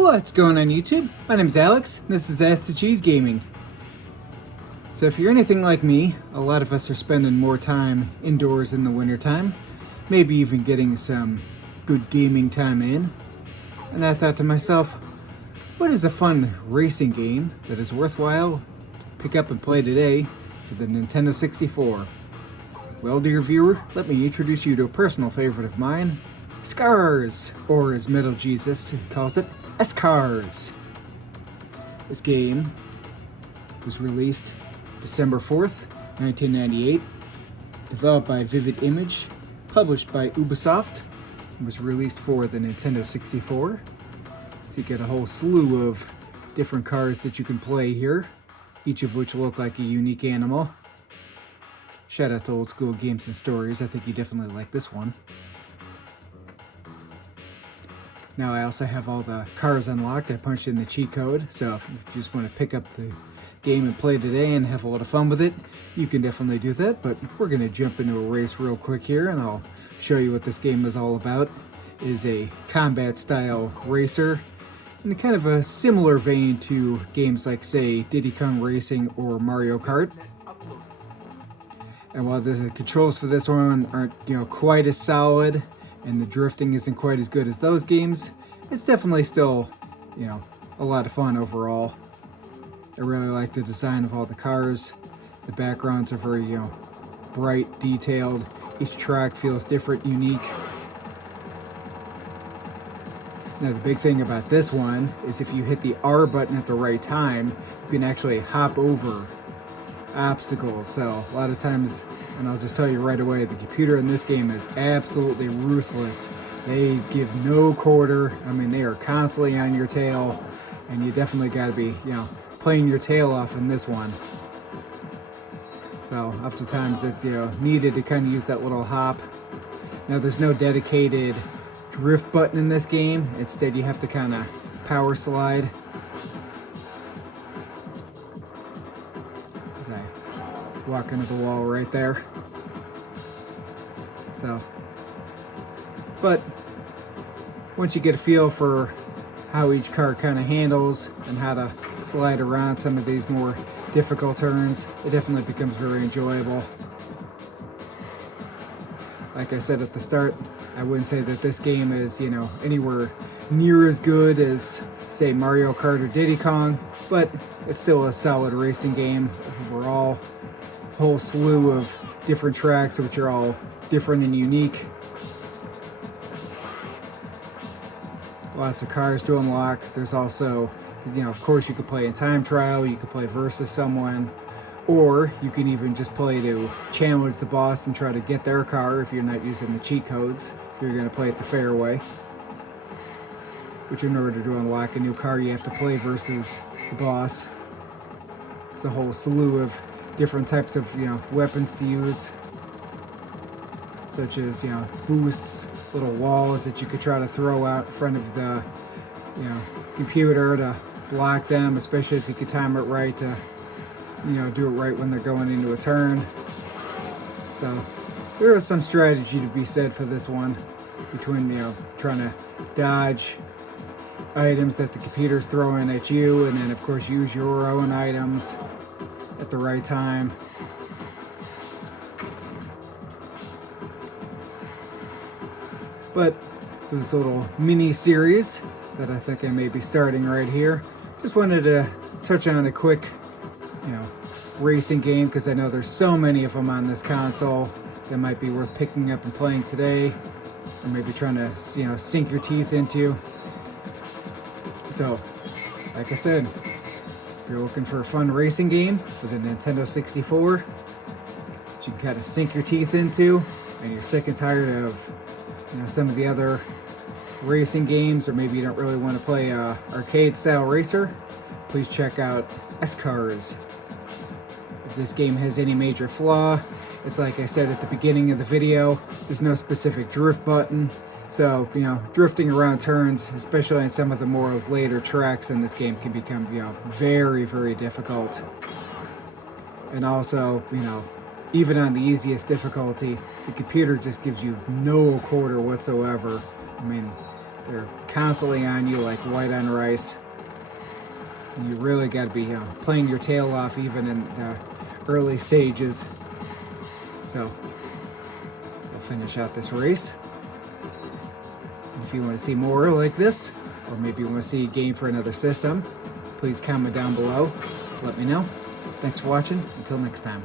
What's going on YouTube? My name is Alex, this is Ask the Cheese Gaming. So if you're anything like me, a lot of us are spending more time indoors in the wintertime, maybe even getting some good gaming time in. And I thought to myself, what is a fun racing game that is worthwhile to pick up and play today for the Nintendo 64? Well, dear viewer, let me introduce you to a personal favorite of mine, Scars, or as Metal Jesus calls it, S-Cars. This game was released December 4th, 1998, developed by Vivid Image, published by Ubisoft, and was released for the Nintendo 64. So you get a whole slew of different cars that you can play here, each of which look like a unique animal. Shout out to Old School Games and Stories, I think you definitely like this one. Now I also have all the cars unlocked. I punched in the cheat code, so if you just want to pick up the game and play today and have a lot of fun with it, you can definitely do that. But we're going to jump into a race real quick here, and I'll show you what this game is all about. It is a combat style racer in kind of a similar vein to games like, say, Diddy Kong Racing or Mario Kart. And while the controls for this one aren't, quite as solid, and the drifting isn't quite as good as those games, it's definitely still, a lot of fun overall. I really like the design of all the cars. The backgrounds are very, bright, detailed. Each track feels different, unique. Now the big thing about this one is if you hit the R button at the right time, you can actually hop over obstacles. So a lot of times, and I'll just tell you right away, the computer in this game is absolutely ruthless. They give no quarter. I mean, they are constantly on your tail, and you definitely got to be, playing your tail off in this one. So oftentimes it's, needed to kind of use that little hop. Now there's no dedicated drift button in this game. Instead, you have to kind of power slide. As I walk into the wall right there. So, but once you get a feel for how each car kind of handles and how to slide around some of these more difficult turns, it definitely becomes very enjoyable. Like I said at the start, I wouldn't say that this game is, anywhere near as good as, say, Mario Kart or Diddy Kong, but it's still a solid racing game overall. Whole slew of different tracks which are all different and unique. Lots of cars to unlock. There's also, of course, you could play in time trial, you could play versus someone, or you can even just play to challenge the boss and try to get their car if you're not using the cheat codes, if you're going to play it the fair way. Which in order to unlock a new car, you have to play versus the boss. It's a whole slew of different types of, weapons to use, such as, boosts, little walls that you could try to throw out in front of the, computer to block them, especially if you could time it right to, do it right when they're going into a turn. So there is some strategy to be said for this one, between, trying to dodge items that the computer's throwing at you, and then of course use your own items at the right time. But for this little mini series that I think I may be starting right here, just wanted to touch on a quick, racing game, because I know there's so many of them on this console that might be worth picking up and playing today, or maybe trying to, sink your teeth into. So, like I said, if you're looking for a fun racing game for the Nintendo 64 that you can kind of sink your teeth into, and you're sick and tired of, some of the other racing games, or maybe you don't really want to play a arcade style racer, please check out S-Cars. If this game has any major flaw, it's like I said at the beginning of the video, there's no specific drift button. So, drifting around turns, especially on some of the more later tracks in this game, can become, very, very difficult. And also, even on the easiest difficulty, the computer just gives you no quarter whatsoever. I mean, They're constantly on you like white on rice. And you really got to be playing your tail off even in the early stages. So we'll finish out this race. And if you want to see more like this, or maybe you want to see a game for another system, please comment down below. Let me know. Thanks for watching. Until next time.